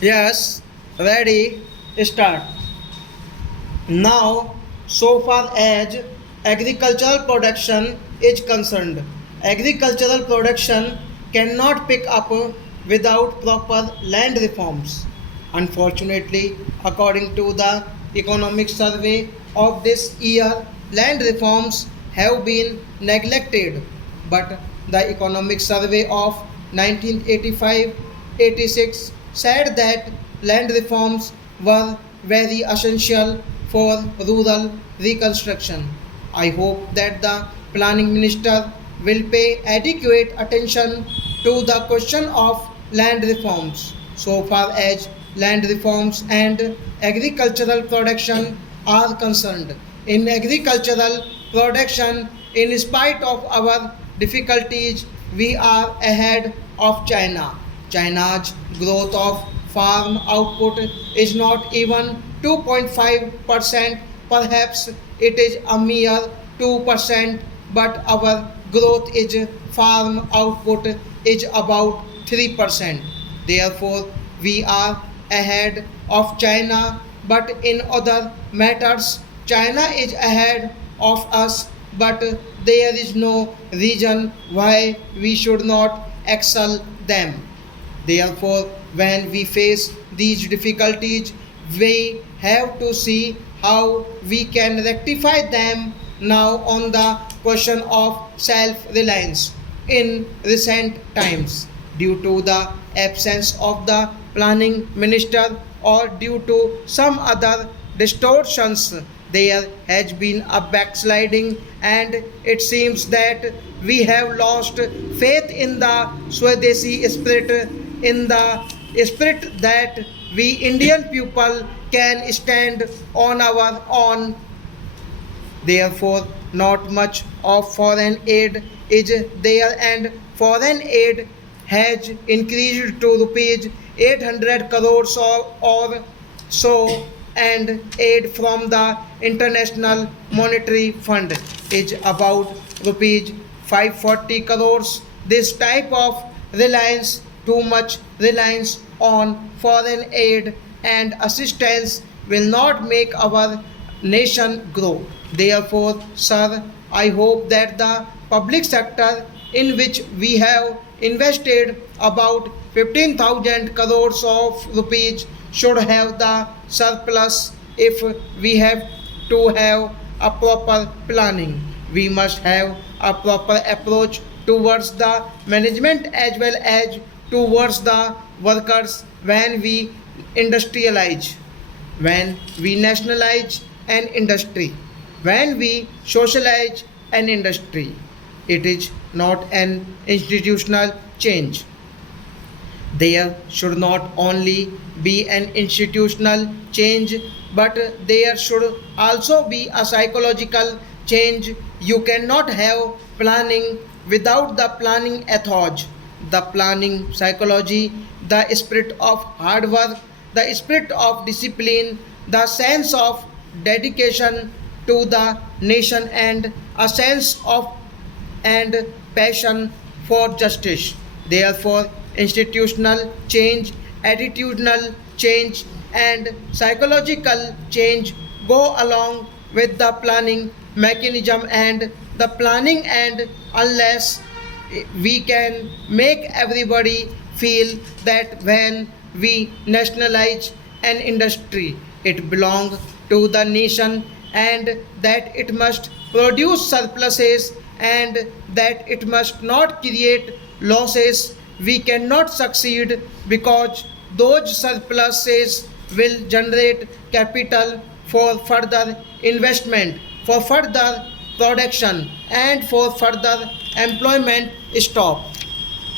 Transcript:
Yes, ready, start. Now, so far as agricultural production is concerned, agricultural production cannot pick up without proper land reforms. Unfortunately, according to the economic survey of this year, land reforms have been neglected. But the economic survey of 1985-86 said that land reforms were very essential for rural reconstruction. I hope that the planning minister will pay adequate attention to the question of land reforms so far as land reforms and agricultural production are concerned. In agricultural production, in spite of our difficulties, we are ahead of China. China's growth of farm output is not even 2.5%, perhaps it is a mere 2%, but our growth is farm output is about 3%. Therefore, we are ahead of China, but in other matters, China is ahead of us, but there is no reason why we should not excel them. Therefore, when we face these difficulties, we have to see how we can rectify them. Now, on the question of self reliance, in recent times, due to the absence of the planning minister or due to some other distortions, there has been a backsliding, and it seems that we have lost faith in the Swadeshi spirit, in the spirit that we Indian people can stand on our own. Therefore, not much of foreign aid is there, and foreign aid has increased to rupees 800 crores or so, and aid from the International Monetary Fund is about rupees 540 crores. This type of reliance, too much reliance on foreign aid and assistance, will not make our nation grow. Therefore, sir, I hope that the public sector, in which we have invested about 15,000 crores of rupees, should have the surplus. If we have to have a proper planning, we must have a proper approach towards the management as well as towards the workers. When we industrialize, when we nationalize an industry, when we socialize an industry, it is not an institutional change. There should not only be an institutional change, but there should also be a psychological change. You cannot have planning without the planning ethos, the planning psychology, the spirit of hard work, the spirit of discipline, the sense of dedication to the nation, and a sense of and passion for justice. Therefore, institutional change, attitudinal change, and psychological change go along with the planning mechanism and the planning, and unless we can make everybody feel that when we nationalize an industry, it belongs to the nation, and that it must produce surpluses, and that it must not create losses, we cannot succeed, because those surpluses will generate capital for further investment, for further production, and for further employment. Stop.